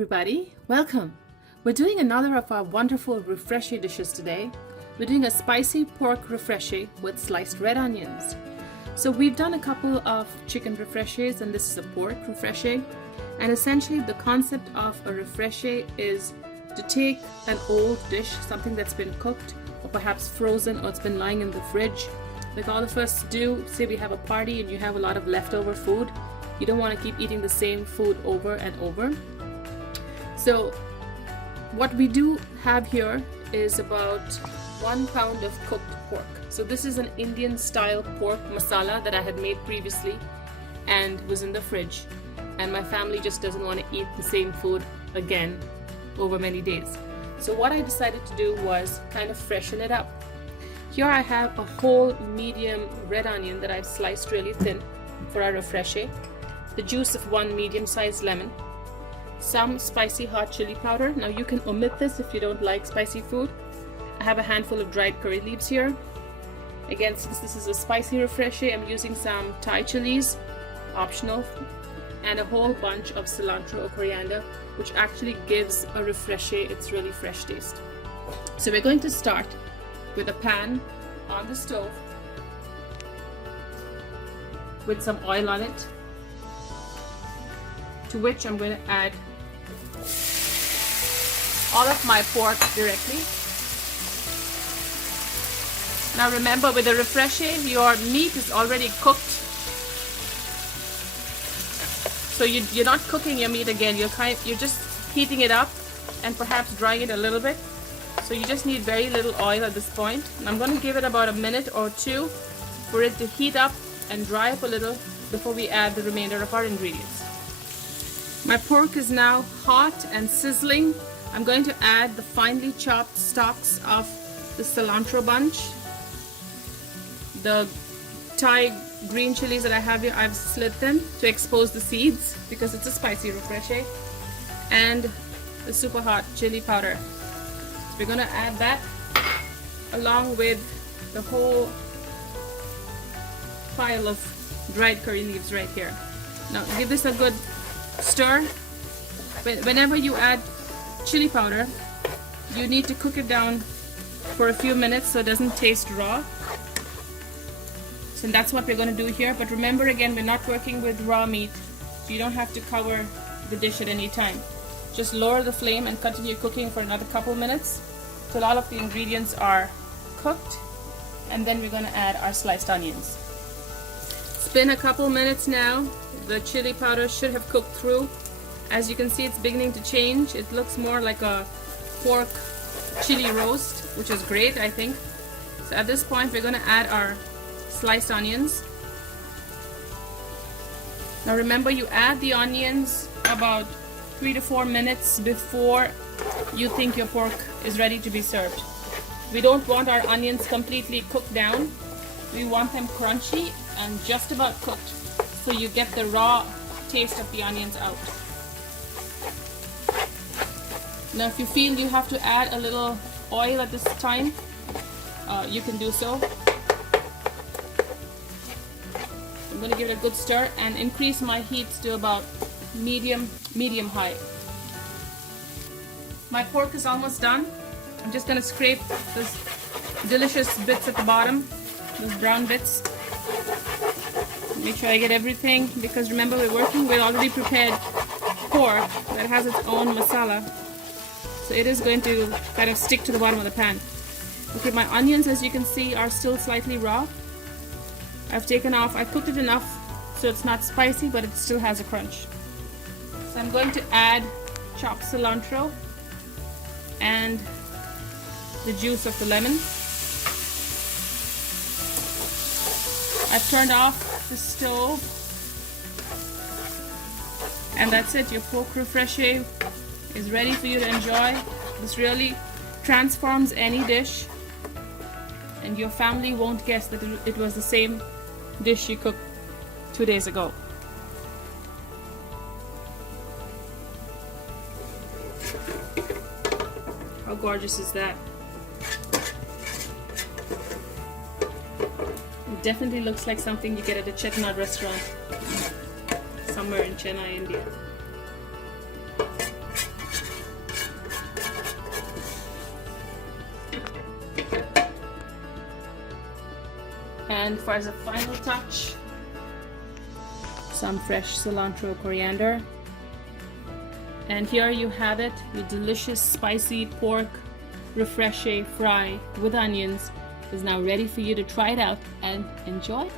everybody, welcome. We're doing another of our wonderful refreshé dishes today. We're doing a spicy pork refreshé with sliced red onions. So we've done a couple of chicken refreshés and this is a pork refreshé. And essentially the concept of a refreshé is to take an old dish, something that's been cooked or perhaps frozen or it's been lying in the fridge. Like all of us do, say we have a party and you have a lot of leftover food. You don't want to keep eating the same food over and over. So what we do have here is about 1 pound of cooked pork. So this is an Indian style pork masala that I had made previously and was in the fridge. And my family just doesn't want to eat the same food again over many days. So what I decided to do was kind of freshen it up. Here I have a whole medium red onion that I've sliced really thin for our refreshé, the juice of 1 medium-sized lemon, some spicy hot chili powder. Now you can omit this if you don't like spicy food. I have a handful of dried curry leaves here. Again, since this is a spicy refreshé, I'm using some Thai chilies, optional, and a whole bunch of cilantro or coriander, which actually gives a refreshé its really fresh taste. So we're going to start with a pan on the stove with some oil on it, to which I'm going to add all of my pork directly. Now remember, with the refreshé, your meat is already cooked, so you're not cooking your meat again. You're just heating it up and perhaps drying it a little bit. So you just need very little oil at this point. And I'm going to give it about a minute or two for it to heat up and dry up a little before we add the remainder of our ingredients. My pork is now hot and sizzling. I'm going to add the finely chopped stalks of the cilantro bunch. The Thai green chilies that I have here, I've slit them to expose the seeds because it's a spicy refreshé. And the super hot chili powder. So we're going to add that along with the whole pile of dried curry leaves right here. Now give this a good stir. Whenever you add chili powder, you need to cook it down for a few minutes so it doesn't taste raw. So that's what we're going to do here. But remember, again, we're not working with raw meat, so you don't have to cover the dish at any time. Just lower the flame and continue cooking for another couple minutes till all of the ingredients are cooked, and then we're going to add our sliced onions. It's been a couple minutes now. The chili powder should have cooked through. As you can see, it's beginning to change. It looks more like a pork chili roast, which is great, I think. So at this point, we're going to add our sliced onions. Now remember, you add the onions about 3 to 4 minutes before you think your pork is ready to be served. We don't want our onions completely cooked down. We want them crunchy and just about cooked, so you get the raw taste of the onions out. Now if you feel you have to add a little oil at this time, you can do so. I'm going to give it a good stir and increase my heat to about medium high. My pork is almost done. I'm just going to scrape those delicious bits at the bottom, those brown bits. Make sure I get everything, because remember, we're working with already prepared pork that has its own masala, so it is going to kind of stick to the bottom of the pan. Okay, my onions, as you can see, are still slightly raw. I've taken off, I cooked it enough so it's not spicy, but it still has a crunch. So I'm going to add chopped cilantro and the juice of the lemon. I've turned off the stove, and that's it. Your pork refreshé is ready for you to enjoy. This really transforms any dish, and your family won't guess that it was the same dish you cooked 2 days ago. How gorgeous is that? It definitely looks like something you get at a Chettinad restaurant somewhere in Chennai, India. And for as a final touch, some fresh cilantro, coriander. And here you have it, your delicious spicy pork refreshé fry with onions is now ready for you to try it out and enjoy.